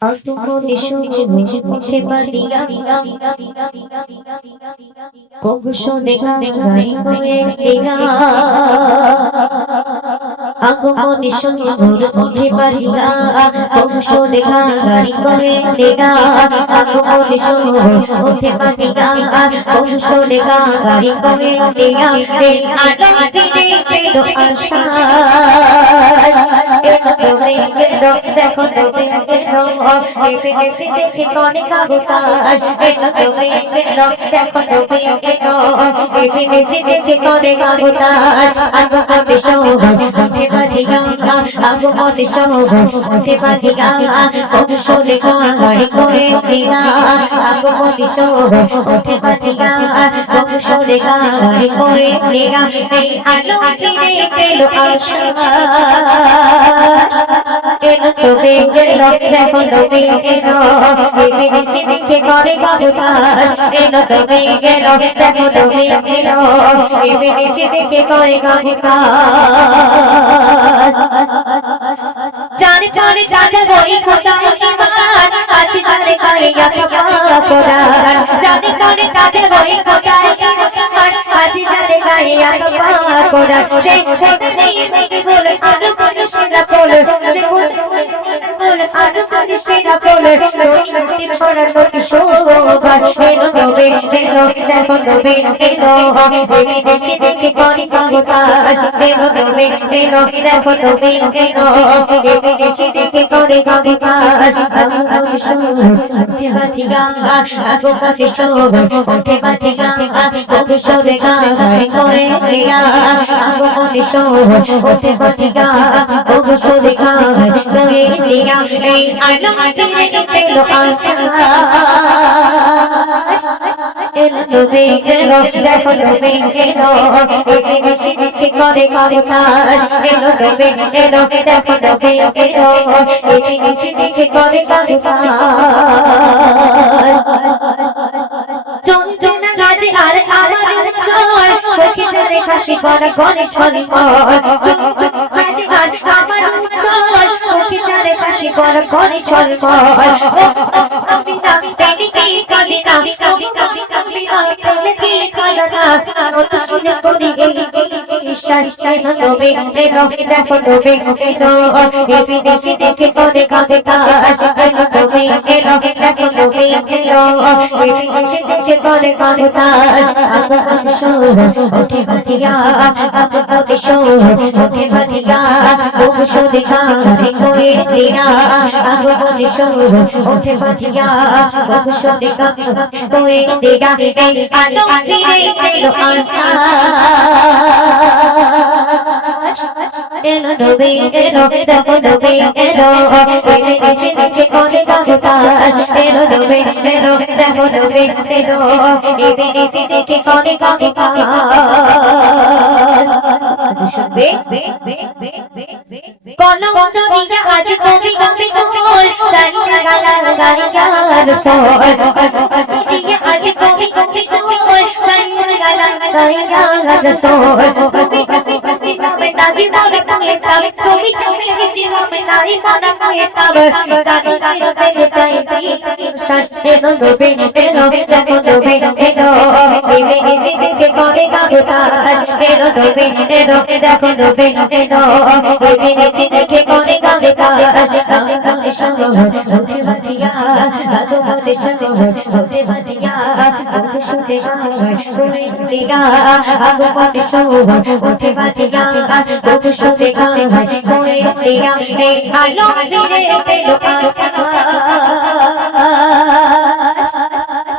Agumoni shoni mukhe badiya kogusho dekha gai hoye diya Agumoni shoni mukhe badiya kogusho dekha gai hoye diya Agumoni shoni mukhe badiya kogusho dekha gai hoye diya Alo pide do asha দেখো তুমি এসে দেখে কোনে কাগতাস এটা তুমি দেখো তুমি এসে দেখে কোনে কাগতাস আগো কোনে শোভ উঠে বাজি গাঙ্গা আগো কোনে শোভ উঠে বাজি গাঙ্গা অবসরে গাঙ্গাই কোয়ে দিয়া আগো কোনে শোভ উঠে বাজি গাঙ্গা অবসরে গাঙ্গাই কোয়ে দিয়া এই আলো ফিরে গেল আশা Eno tobe eno দেখো tobe eno বিদেশি দেশে করে কাজ eno tobe eno দেখো tobe eno বিদেশি দেশে করে কাজ জানে জানে জানে ওই খোদা ইমান আছে জানে করে ইয়াতা কোরা জানে জানে জানে ওই খোদা ইমান আছে জানে করে ইয়াতা কোরা সেই ছোট নিয়ে বলে আলো করে সেরা বলে বলে আলো করে সেরা বলে নদী ছড়া নদী শোভাস এনো তবে এনো দেখো তবে এনো বিদেশি দেশে করে কাজ এনো তবে এনো দেখো তবে এনো বিদেশি দেশে করে কাজ আগো শোভ উঠে বাজি গাঙ্গা আগো কাছে শোভ উঠে বাজি গাঙ্গা অবসরে গাঙ্গাই করে দিয়া আগো মনে শোভ উঠে বাজি গাঙ্গা অবসরে গাঙ্গাই করে দিয়া এই আলো ফিরে গেল আশা এলো তবে এলো দেখো তবে এলো বিদেশি দেশে করে কাজ এলো তবে এলো দেখো তবে এলো বিদেশি দেশে করে কাজ চঞ্চনা গাজে আর আমার চল চোখে ধরে হাসি করা করে ছড়ি চঞ্চনা গাজে আর আমার চল চোখে ধরে হাসি করা করে ছড়ি কবিতা তেরি কি কবিতা কবিতা কবিতা কি কবিতা ওত শুনে করি বিশ্বাস না তবে এলো দেখো তবে এলো বিদেশি দেশে করে কাজ এলো তবে এলো দেখো তবে এলো বিদেশি দেশে করে কাজ আগো শোভ উঠে বাজিয়া আগো শোভ উঠে বাজিয়া অবসরে গাঙ্গাই করে দিয়া আগো শোভ উঠে বাজিয়া অবসরে গাঙ্গাই করে দিয়া এই আলো ফিরে গেল আশা এলো ডুবে এলো দেখো ডুবে এলো বিদেশি দেশে করে কাজ এলো ডুবে এলো দেখো ডুবে এলো বিদেশি দেশে করে কাজ শুনবে কোন দুনিয়া আজ কবি কবি কোল সারি লাগা লাগা লাগা সোল দুনিয়া আজ কবি কবি কোল সারি লাগা লাগা লাগা সোল কবি কবি কবি কবি তাবি বলে তালে তালে কবি কবি কবি কবি তারি কোনা কয়ে তবে তারি তারি তারি তারি শাস্ত্রে নবে এলো দেখো নবে এলো বিদেশি দেশে করে কাজ এলো নবে এলো দেখো নবে এলো বিদেশি দেশে করে কাজ আগো শোভ উঠে বাজিয়া আগো শোভ উঠে বাজিয়া অবসরে গাঙ্গাই করে দিয়া আগো শোভ উঠে বাজিয়া অবসরে গাঙ্গাই করে দিয়া এই আলো ফিরে গেল আশা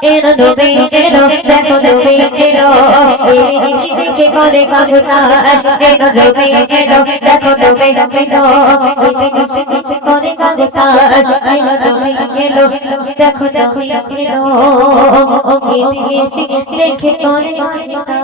এলো ডুবে এলো দেখো ডুবে এলো বিদেশি দেশে করে কাজ এলো ডুবে এলো দেখো ডুবে এলো বিদেশি দেশে করে কাজ এলো ডুবে এলো দেখো ডুবে এলো বিদেশি দেশে করে কাজ